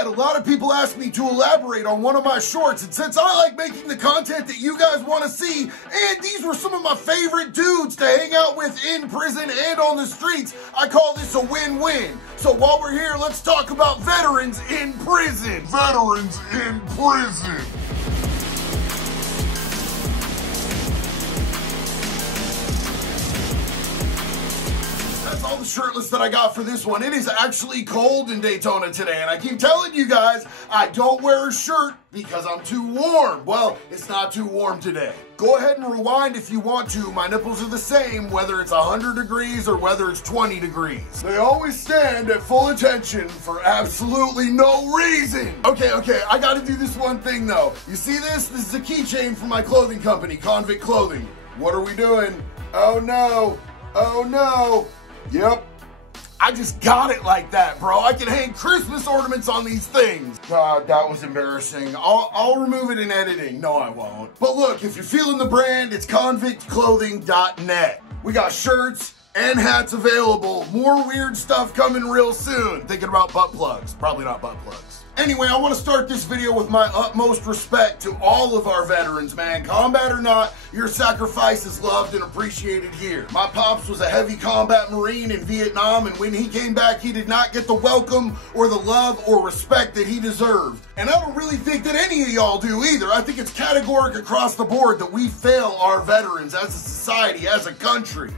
had a lot of people ask me to elaborate on one of my shorts, and since I like making the content that you guys want to see, and these were some of my favorite dudes to hang out with in prison and on the streets, I call this a win-win. So while we're here, let's talk about veterans in prison. Veterans in prison. All the shirtless that I got for this one. It is actually cold in Daytona today, and I keep telling you guys I don't wear a shirt because I'm too warm. Well, it's not too warm today. Go ahead and rewind if you want to. My nipples are the same whether it's 100 degrees or whether it's 20 degrees. They always stand at full attention for absolutely no reason. Okay, I gotta do this one thing though. You see this? This is a keychain from my clothing company, Convict Clothing. What are we doing? Oh no, oh no. Yep, I just got it like that, bro. I can hang Christmas ornaments on these things. God, that was embarrassing. I'll remove it in editing. No, I won't. But look, if you're feeling the brand, it's convictclothing.net. We got shirts and hats available. More weird stuff coming real soon. Thinking about butt plugs. Probably not butt plugs. Anyway, I want to start this video with my utmost respect to all of our veterans, man. Combat or not, your sacrifice is loved and appreciated here. My pops was a heavy combat Marine in Vietnam, and when he came back, he did not get the welcome or the love or respect that he deserved. And I don't really think that any of y'all do either. I think it's categoric across the board that we fail our veterans as a society, as a country.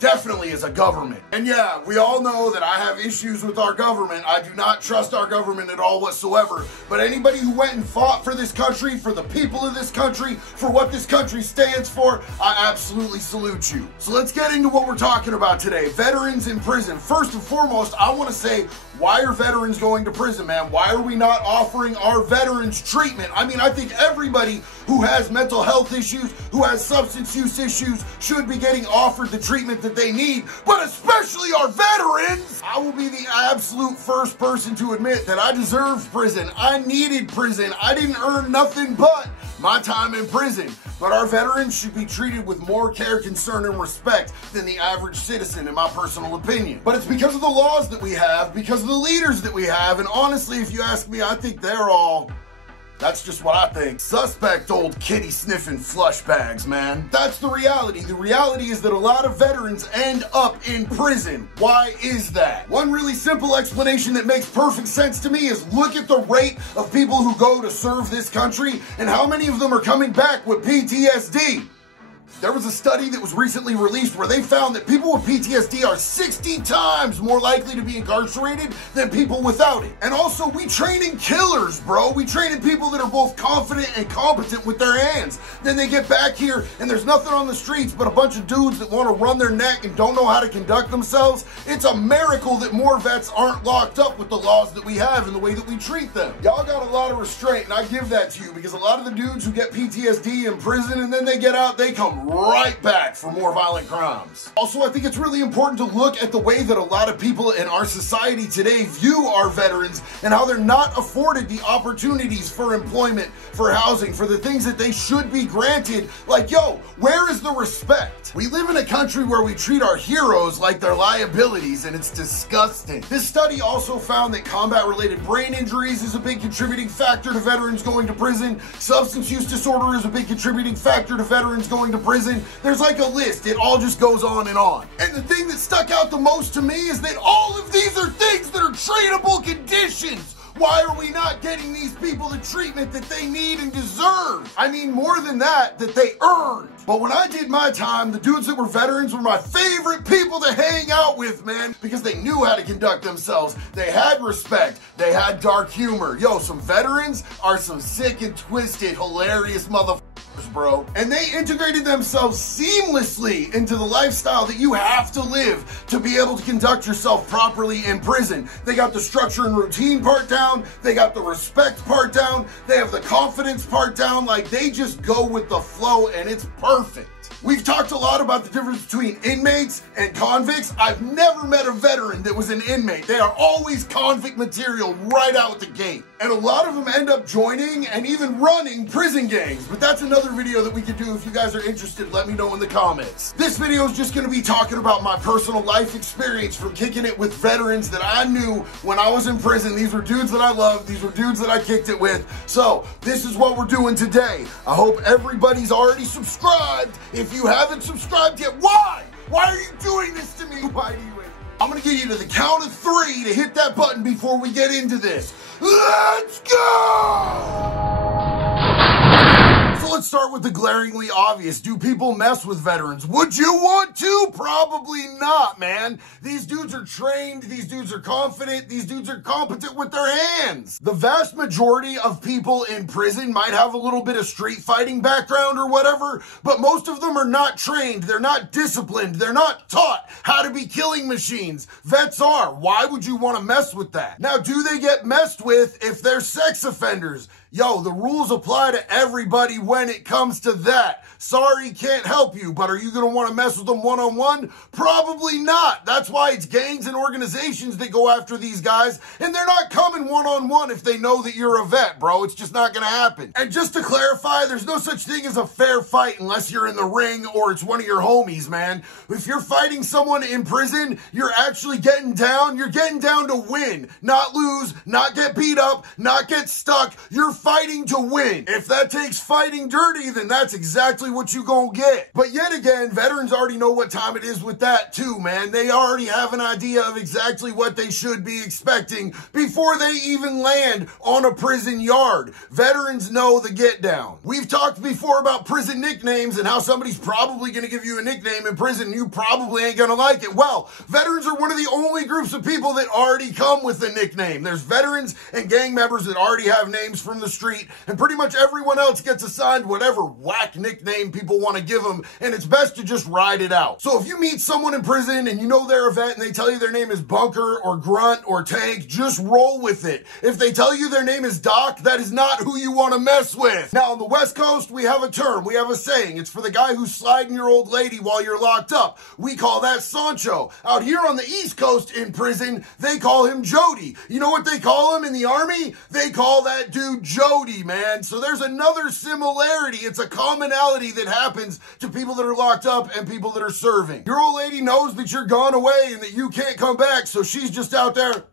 Definitely as a government. And yeah, we all know that I have issues with our government. I do not trust our government at all whatsoever. But anybody who went and fought for this country, for the people of this country, for what this country stands for, I absolutely salute you. So let's get into what we're talking about today. Veterans in prison. First and foremost, I want to say, why are veterans going to prison, man? Why are we not offering our veterans treatment? I mean, I think everybody who has mental health issues, who has substance use issues, should be getting offered the treatment that they need, but especially our veterans. I will be the absolute first person to admit that I deserved prison. I needed prison. I didn't earn nothing but my time in prison. But our veterans should be treated with more care, concern, and respect than the average citizen, in my personal opinion. But it's because of the laws that we have, because of the leaders that we have, and honestly, if you ask me, I think they're all... That's just what I think. Suspect old kitty sniffing flush bags, man. That's the reality. The reality is that a lot of veterans end up in prison. Why is that? One really simple explanation that makes perfect sense to me is look at the rate of people who go to serve this country and how many of them are coming back with PTSD. There was a study that was recently released where they found that people with PTSD are 60 times more likely to be incarcerated than people without it. And also, we train in killers, bro. We train in people that are both confident and competent with their hands. Then they get back here and there's nothing on the streets but a bunch of dudes that want to run their neck and don't know how to conduct themselves. It's a miracle that more vets aren't locked up with the laws that we have and the way that we treat them. Y'all got a lot of restraint, and I give that to you, because a lot of the dudes who get PTSD in prison and then they get out, they come right back for more violent crimes. Also, I think it's really important to look at the way that a lot of people in our society today view our veterans and how they're not afforded the opportunities for employment, for housing, for the things that they should be granted. Like, yo, where is the respect? We live in a country where we treat our heroes like they're liabilities, and it's disgusting. This study also found that combat-related brain injuries is a big contributing factor to veterans going to prison. Substance use disorder is a big contributing factor to veterans going to prison. There's like a list. It all just goes on and on. And the thing that stuck out the most to me is that all of these are things that are treatable conditions. Why are we not getting these people the treatment that they need and deserve? I mean, more than that they earned. But when I did my time, the dudes that were veterans were my favorite people to hang out with, man, because they knew how to conduct themselves. They had respect. They had dark humor. Yo, some veterans are some sick and twisted, hilarious motherfuckers, bro. And they integrated themselves seamlessly into the lifestyle that you have to live to be able to conduct yourself properly in prison. They got the structure and routine part down. They got the respect part down. They have the confidence part down. Like, they just go with the flow, and it's perfect. We've talked a lot about the difference between inmates and convicts. I've never met a veteran that was an inmate. They are always convict material right out the gate. And a lot of them end up joining and even running prison gangs. But that's another video that we could do. If you guys are interested, let me know in the comments. This video is just going to be talking about my personal life experience from kicking it with veterans that I knew when I was in prison. These were dudes that I loved. These were dudes that I kicked it with. So this is what we're doing today. I hope everybody's already subscribed. If you haven't subscribed yet, why? Why are you doing this to me? Why do you? I'm gonna get you to the count of 3 to hit that button before we get into this. Let's go! So let's start with the glaringly obvious. Do people mess with veterans? Would you want to? Probably not, man. These dudes are trained. These dudes are confident. These dudes are competent with their hands. The vast majority of people in prison might have a little bit of street fighting background or whatever, but most of them are not trained. They're not disciplined. They're not taught how to be killing machines. Vets are. Why would you want to mess with that? Now, do they get messed with if they're sex offenders? Yo, the rules apply to everybody when it comes to that. Sorry, can't help you, but are you going to want to mess with them one-on-one? Probably not. That's why it's gangs and organizations that go after these guys, and they're not coming one-on-one if they know that you're a vet, bro. It's just not going to happen. And just to clarify, there's no such thing as a fair fight unless you're in the ring or it's one of your homies, man. If you're fighting someone in prison, you're actually getting down. You're getting down to win, not lose, not get beat up, not get stuck. You're fighting to win. If that takes fighting dirty, then that's exactly what you gonna get. But yet again, veterans already know what time it is with that too, man. They already have an idea of exactly what they should be expecting before they even land on a prison yard. Veterans know the get down. We've talked before about prison nicknames and how somebody's probably gonna give you a nickname in prison and you probably ain't gonna like it. Well, veterans are one of the only groups of people that already come with a nickname. There's veterans and gang members that already have names from the street, and pretty much everyone else gets assigned whatever whack nickname people want to give them, and it's best to just ride it out. So if you meet someone in prison and you know they're a vet and they tell you their name is Bunker or Grunt or Tank, just roll with it. If they tell you their name is Doc, that is not who you want to mess with. Now on the West Coast, we have a term, we have a saying. It's for the guy who's sliding your old lady while you're locked up. We call that Sancho. Out here on the East Coast in prison, they call him Jody. You know what they call him in the Army? They call that dude Jody, man. So there's another similarity. It's a commonality that happens to people that are locked up and people that are serving. Your old lady knows that you're gone away and that you can't come back, so she's just out there.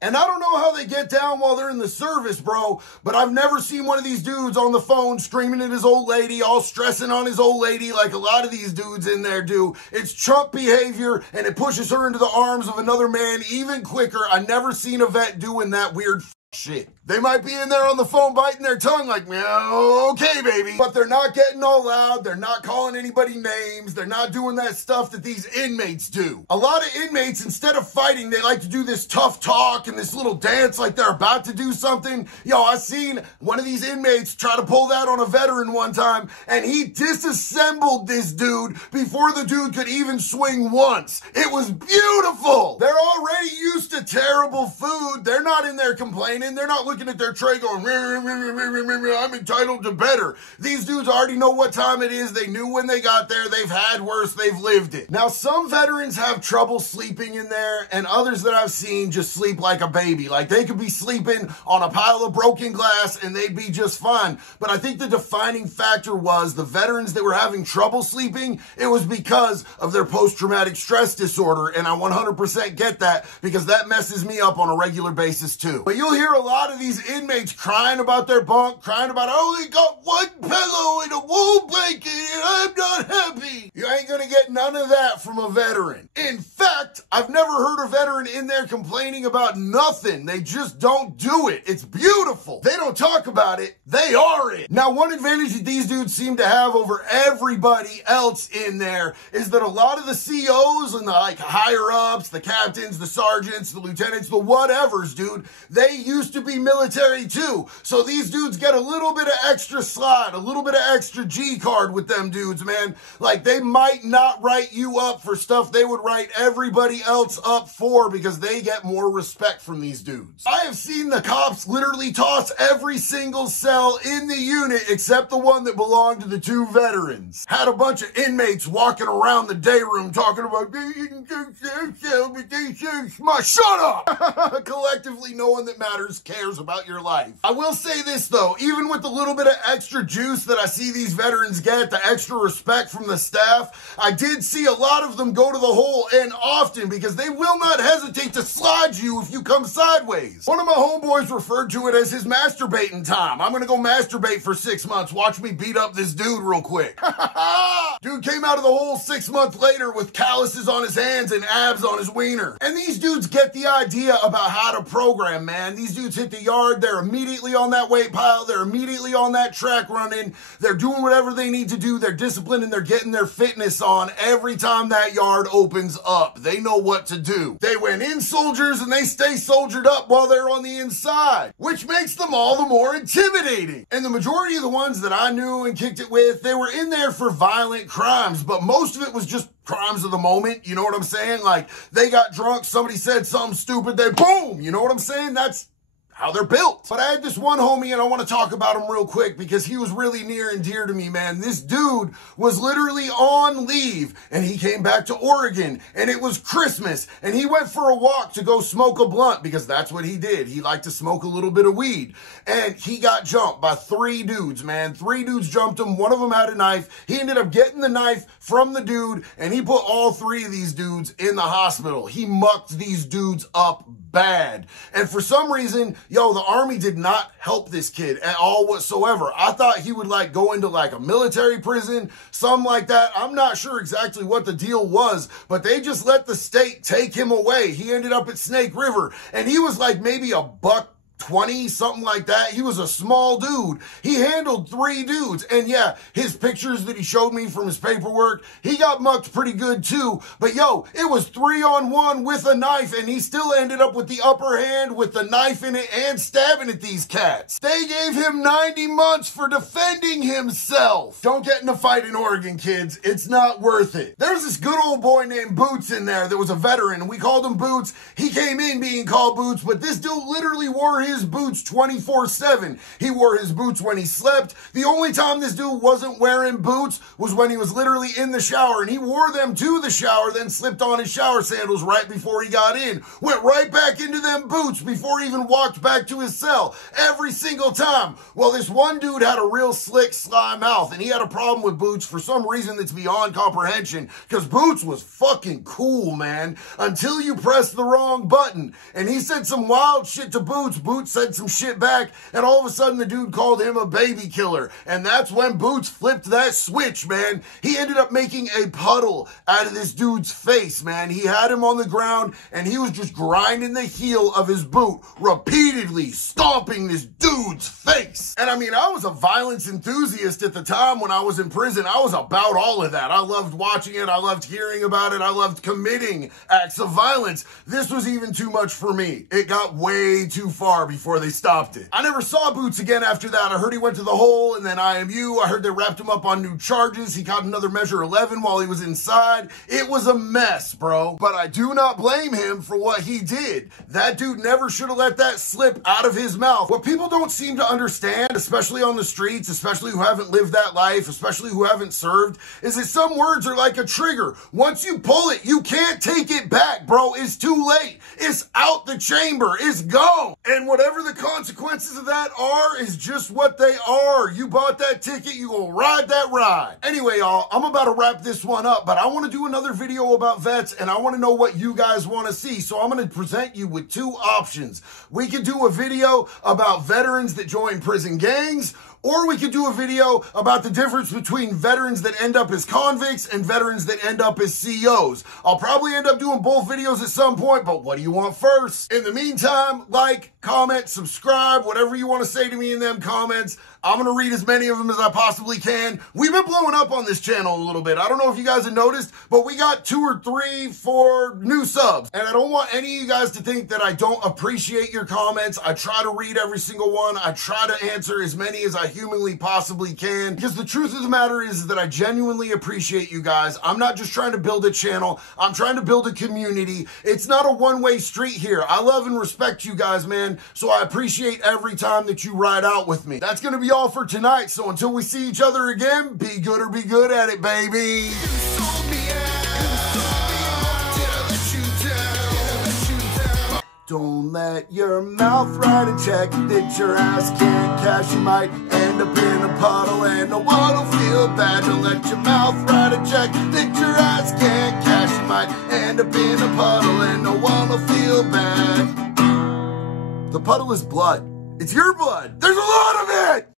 And I don't know how they get down while they're in the service, bro, but I've never seen one of these dudes on the phone screaming at his old lady, all stressing on his old lady like a lot of these dudes in there do. It's Trump behavior, and it pushes her into the arms of another man even quicker. I've never seen a vet doing that weird shit. They might be in there on the phone biting their tongue like, okay, baby. But they're not getting all loud. They're not calling anybody names. They're not doing that stuff that these inmates do. A lot of inmates, instead of fighting, they like to do this tough talk and this little dance like they're about to do something. Yo, I seen one of these inmates try to pull that on a veteran one time, and he disassembled this dude before the dude could even swing once. It was beautiful. They're already used to terrible food. They're not in there complaining. They're not looking at their tray going, I'm entitled to better. These dudes already know what time it is. They knew when they got there. They've had worse. They've lived it. Now, some veterans have trouble sleeping in there, and others that I've seen just sleep like a baby. Like they could be sleeping on a pile of broken glass and they'd be just fine. But I think the defining factor was the veterans that were having trouble sleeping, it was because of their post-traumatic stress disorder. And I 100% get that because that messes me up on a regular basis too. But you'll hear a lot of these inmates crying about their bunk, crying about, I only got one pillow and a wool blanket and I'm not happy. You ain't gonna get none of that from a veteran. In fact, I've never heard a veteran in there complaining about nothing. They just don't do it. It's beautiful. They don't talk about it. They are it. Now, one advantage that these dudes seem to have over everybody else in there is that a lot of the COs and the higher ups, the captains, the sergeants, the lieutenants, the whatevers, dude, they used used to be military too. So these dudes get a little bit of extra slide, a little bit of extra G card with them dudes, man. Like, they might not write you up for stuff they would write everybody else up for because they get more respect from these dudes. I have seen the cops literally toss every single cell in the unit except the one that belonged to the two veterans. Had a bunch of inmates walking around the day room talking about, shut up! Collectively, no one that matters cares about your life. I will say this though, even with the little bit of extra juice that I see these veterans get, the extra respect from the staff, I did see a lot of them go to the hole, and often, because they will not hesitate to slide you if you come sideways. One of my homeboys referred to it as his masturbating time. I'm gonna go masturbate for 6 months. Watch me beat up this dude real quick. Dude came out of the hole 6 months later with calluses on his hands and abs on his wiener. And these dudes get the idea about how to program, man. These dudes hit the yard, they're immediately on that weight pile, they're immediately on that track running, they're doing whatever they need to do, they're disciplined, and they're getting their fitness on every time that yard opens up. They know what to do. They went in soldiers and they stay soldiered up while they're on the inside, which makes them all the more intimidating. And the majority of the ones that I knew and kicked it with, they were in there for violent crimes, but most of it was just crimes of the moment, you know what I'm saying? Like, they got drunk, somebody said something stupid, they boom, you know what I'm saying? That's how they're built. But I had this one homie, and I want to talk about him real quick because he was really near and dear to me, man. This dude was literally on leave, and he came back to Oregon, and it was Christmas, and he went for a walk to go smoke a blunt because that's what he did. He liked to smoke a little bit of weed, and he got jumped by 3 dudes, man. 3 dudes jumped him. One of them had a knife. He ended up getting the knife from the dude, and he put all 3 of these dudes in the hospital. He mucked these dudes up bad. And for some reason, yo, the Army did not help this kid at all whatsoever. I thought he would like go into like a military prison, something like that. I'm not sure exactly what the deal was, but they just let the state take him away. He ended up at Snake River, and he was like maybe $120, something like that. He was a small dude. He handled 3 dudes. And yeah, his pictures that he showed me from his paperwork, he got mucked pretty good too. But yo, it was 3-on-1 with a knife, and he still ended up with the upper hand with the knife in it and stabbing at these cats. They gave him 90 months for defending himself. Don't get in a fight in Oregon, kids. It's not worth it. There's this good old boy named Boots in there that was a veteran, and we called him Boots. He came in being called Boots, but this dude literally wore his boots 24/7. He wore his boots when he slept. The only time this dude wasn't wearing boots was when he was literally in the shower, and he wore them to the shower, then slipped on his shower sandals right before he got in. Went right back into them boots before he even walked back to his cell. Every single time. Well, this one dude had a real slick, sly mouth, and he had a problem with Boots for some reason that's beyond comprehension, because Boots was fucking cool, man, until you pressed the wrong button. And he said some wild shit to Boots. Boots said some shit back, and all of a sudden the dude called him a baby killer. And that's when Boots flipped that switch, man. He ended up making a puddle out of this dude's face, man. He had him on the ground, and he was just grinding the heel of his boot, repeatedly stomping this dude's face. And I mean, I was a violence enthusiast at the time when I was in prison. I was about all of that. I loved watching it. I loved hearing about it. I loved committing acts of violence. This was even too much for me. It got way too far before they stopped it. I never saw Boots again after that. I heard he went to the hole and then IMU. I heard they wrapped him up on new charges. He got another Measure 11 while he was inside. It was a mess, bro. But I do not blame him for what he did. That dude never should have let that slip out of his mouth. What people don't seem to understand, especially on the streets, especially who haven't lived that life, especially who haven't served, is that some words are like a trigger. Once you pull it, you can't take it back, bro. It's too late. It's out the chamber. It's gone. And whatever the consequences of that are is just what they are. You bought that ticket, you gonna ride that ride. Anyway, y'all, I'm about to wrap this one up, but I want to do another video about vets, and I want to know what you guys want to see. So I'm going to present you with 2 options. We could do a video about veterans that join prison gangs, Or we could do a video about the difference between veterans that end up as convicts and veterans that end up as COs. I'll probably end up doing both videos at some point, but what do you want first? In the meantime, like, comment, subscribe, whatever you want to say to me in them comments. I'm going to read as many of them as I possibly can. We've been blowing up on this channel a little bit. I don't know if you guys have noticed, but we got 2 or 3, 4 new subs. And I don't want any of you guys to think that I don't appreciate your comments. I try to read every single one. I try to answer as many as I humanly possibly can. Because the truth of the matter is that I genuinely appreciate you guys. I'm not just trying to build a channel. I'm trying to build a community. It's not a one-way street here. I love and respect you guys, man. So I appreciate every time that you ride out with me. That's going to be all for tonight. So until we see each other again, be good or be good at it, baby. Don't let your mouth write a check that your ass can't cash. You might end up in a puddle and no one will feel bad. Don't let your mouth write a check that your ass can't cash. You might end up in a puddle and no one will feel bad. The puddle is blood. It's your blood. There's a lot.